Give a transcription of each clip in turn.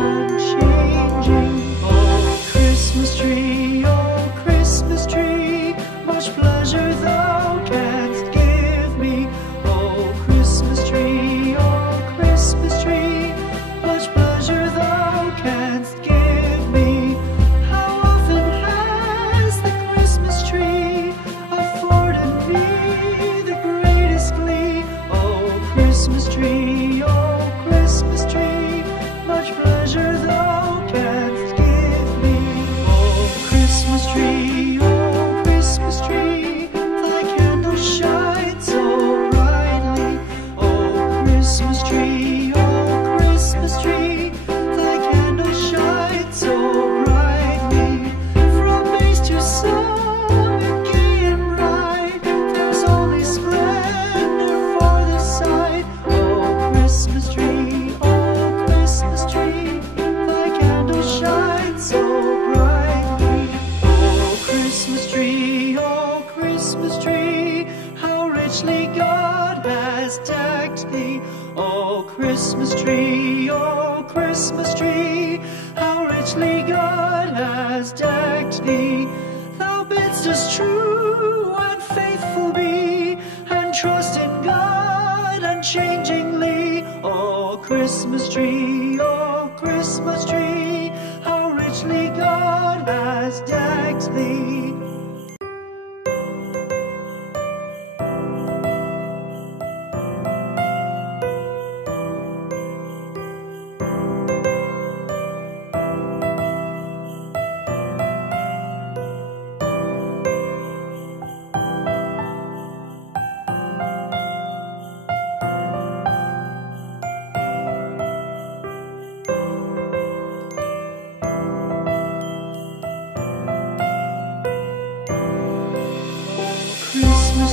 unchanging. Oh, Christmas tree, much pleasure thou canst give me. Oh, Christmas tree, much pleasure thou canst give me. How often has the Christmas tree afforded me the greatest glee? Oh, Christmas tree, much pleasure thou canst give me. Oh, Christmas tree, thy candles shine so brightly. Oh, Christmas tree, thy candles shine so brightly. From base to summit, gay and bright, there's only splendor for the sight. Oh, Christmas tree, thy candles shine so brightly. Oh, Christmas tree, how richly God has decked thee. Oh, Christmas tree, how richly God has decked thee. Thou bidst us true and faithful be, and trust in God unchangingly. Oh, Christmas tree, how richly God has decked thee. Christmas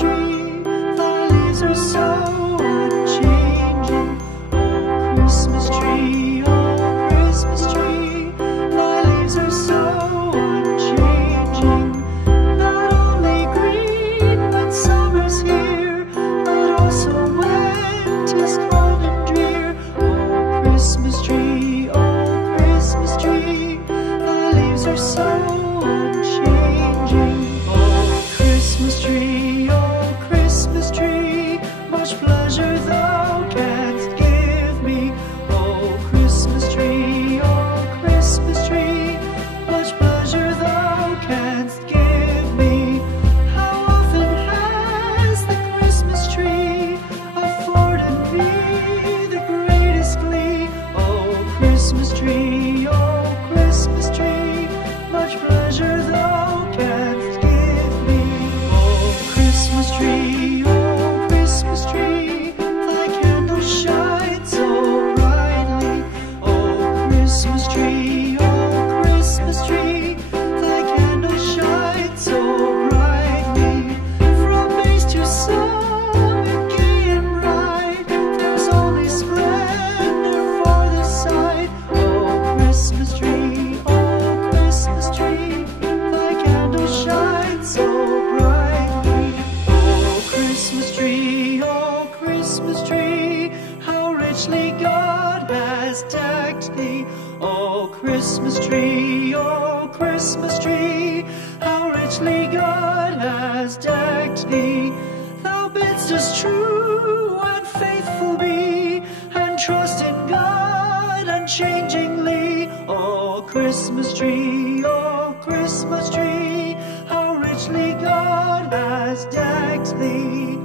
tree, thy leaves are so unchanging. Oh, Christmas tree, thy leaves are so unchanging. Not only green when summer's here, but also when 'tis cold and drear. Oh, Christmas tree, thy leaves are so unchanging. Christmas tree, much pleasure thou canst give me. Oh, Christmas tree, much pleasure thou canst give me. How often has the Christmas tree afforded me the greatest glee? Oh, Christmas tree, much pleasure thou canst give me. Oh, Christmas tree, thy candles shine so brightly. Oh, Christmas tree, thy candles shine so brightly. From base to summit, gay and bright, there's only splendor for the sight. Oh, Christmas tree, thy candles shine so brightly. Oh, Christmas tree, how richly God has decked thee. Oh, Christmas tree, how richly God has decked thee. Thou bidst us true and faithful be, and trust in God unchangingly. Oh, Christmas tree, how richly God has decked thee.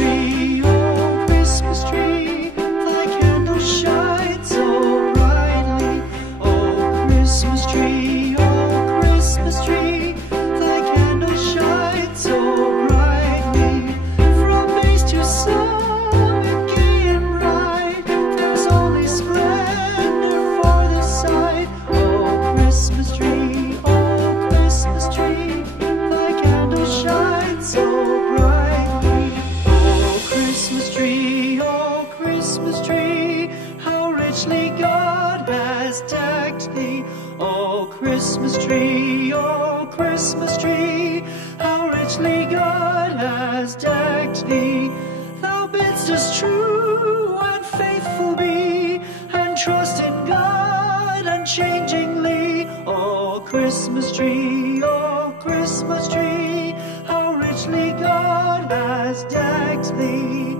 tree, oh Christmas tree, thy candles shine so brightly. Oh Christmas tree, oh Christmas tree, thy candles shine so brightly. From base to summit, gay and bright, there's only splendor for the sight. Oh Christmas tree, thy candles shine so brightly. Oh Christmas tree, how richly God has decked thee. Oh Christmas tree, how richly God has decked thee. Thou bidst us true and faithful be, and trust in God unchangingly. Oh Christmas tree, how richly God has decked thee.